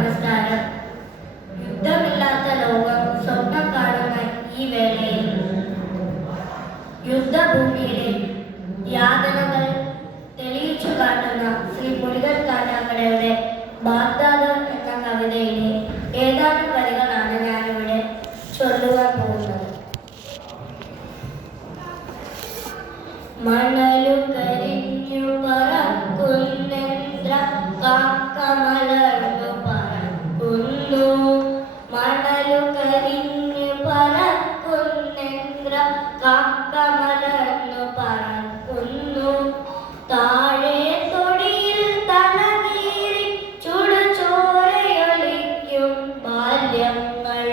നമസ്കാരം. യുദ്ധമില്ലാത്ത ലോകം സ്വപ്നം കാണുന്ന ഈ വേളയിൽ യുദ്ധഭൂമിയിലെ യാതനകൾ തെളിയിച്ചു കാട്ടുന്ന ശ്രീ മുരുകൻ കാട്ടാക്കടയുടെ ബാഗ്ദാദ് എന്ന കവിതയിലെ ഏതാനും വരികളാണ് ഞാനിവിടെ ചൊല്ലുവാൻ പോകുന്നത്. മണലു കരിഞ്ഞു പറക്കുന്നെത്ര കാക്കമലർന്നു പറക്കുന്നു. മണലു കരിഞ്ഞു പറക്കുന്നെത്ര കാക്കമലർന്നു പറക്കുന്നു. താഴെ തൊടിയിൽ തലകീറി ചുടുചോരയൊലിക്കും ബാല്യങ്ങൾ.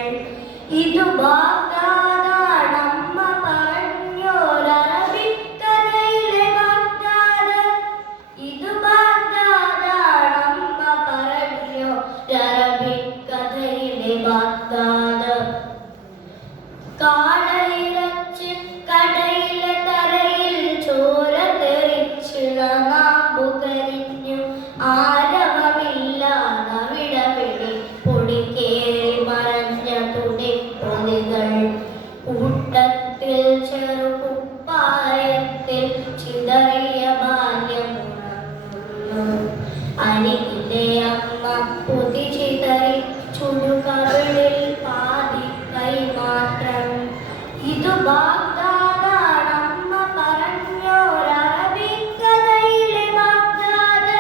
ഇതു ബാഗ്ദാദാണമ്മ പറഞ്ഞോരറബിക്കഥയിലെ ബാഗ്ദാദ്. ഇതു ബാഗ്ദാദാണമ്മ പറഞ്ഞോരറബിക്കഥയിലെ ബാഗ്ദാദ്. കാളയിറച്ചി കടയിലെ തറയിൽ ചോര തെറിച്ചിള നാമ്പു കരിഞ്ഞു. ആരവമില്ലാതവിടവിളി പൊടി കേറി മറഞ്ഞ തുടിപ്പൊലികൾ. കൂട്ടത്തിൽ ചെറുകുപ്പായത്തിൽ ചിതറിയ ബാല്യമുണർന്നു. അരികിലെ അമ്മ പൊതി ചിതറി ചുടുകവിളിൽ പാതി കൈ മാത്രം. ഇതു ബാഗ്ദാദാണമ്മ പറഞ്ഞോരറബിക്കഥയിലെ ബാഗ്ദാദ്.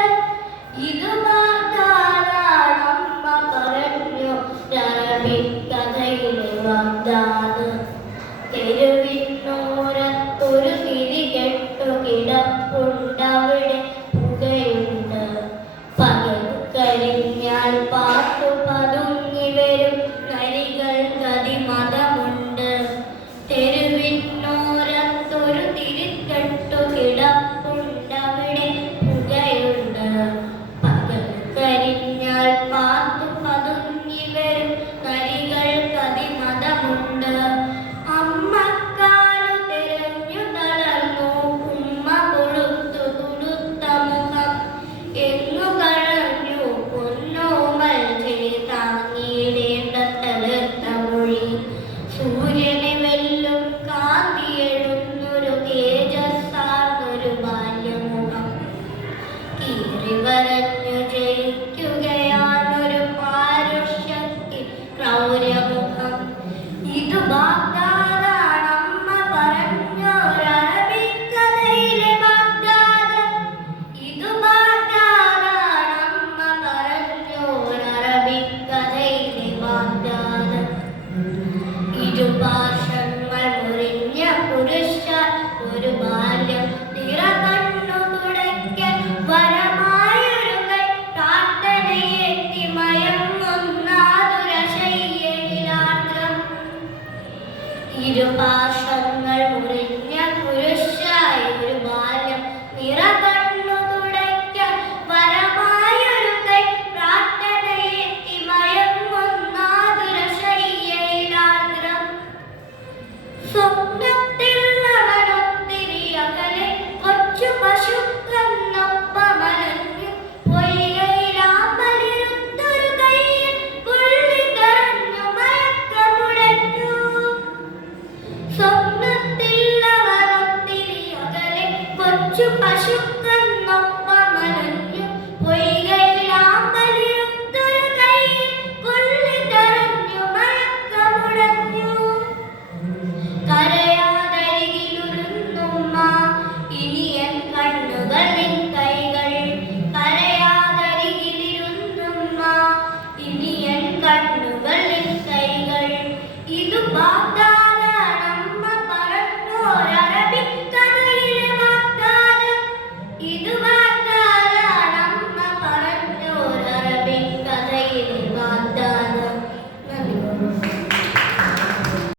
ഇതു ബാഗ്ദാദാണമ്മ പറഞ്ഞോരറബിക്കഥയിലെ ബാഗ്ദാദ്. തെരുവിനോരത്തൊരു തിരികെട്ടു കിടപ്പുണ്ടവിടെ പുകയുണ്ട്. പകൽ കരിഞ്ഞാൽ പാത്തു പതുങ്ങി വരും നരികൾക്കതിമതമുണ്ട്. തെരുവിനോരത്തൊരു തിരികെട്ടു കിടപ്പുണ്ടവിടെ പുകയുണ്ട്. പകൽ കരിഞ്ഞാൽ പാത്തു പതുങ്ങി വരും നരികൾക്കതിമതമുണ്ട്. അമ്മക്കാലു തെരഞ്ഞു തളർന്നു ഉമ്മ കൊളുത്തു തുടുത്ത മുഖം. എന്നു കളഞ്ഞു പൊന്നോമൽ ചെയ്താങ്ങിയിടേണ്ട തളിർത്ത മൊഴി. സൂര്യനെ വെല്ലും കാന്തിയെഴുന്നൊരു തേജസ്സാർന്നൊരു ബാല്യമുഖം. കീറി വരച്ച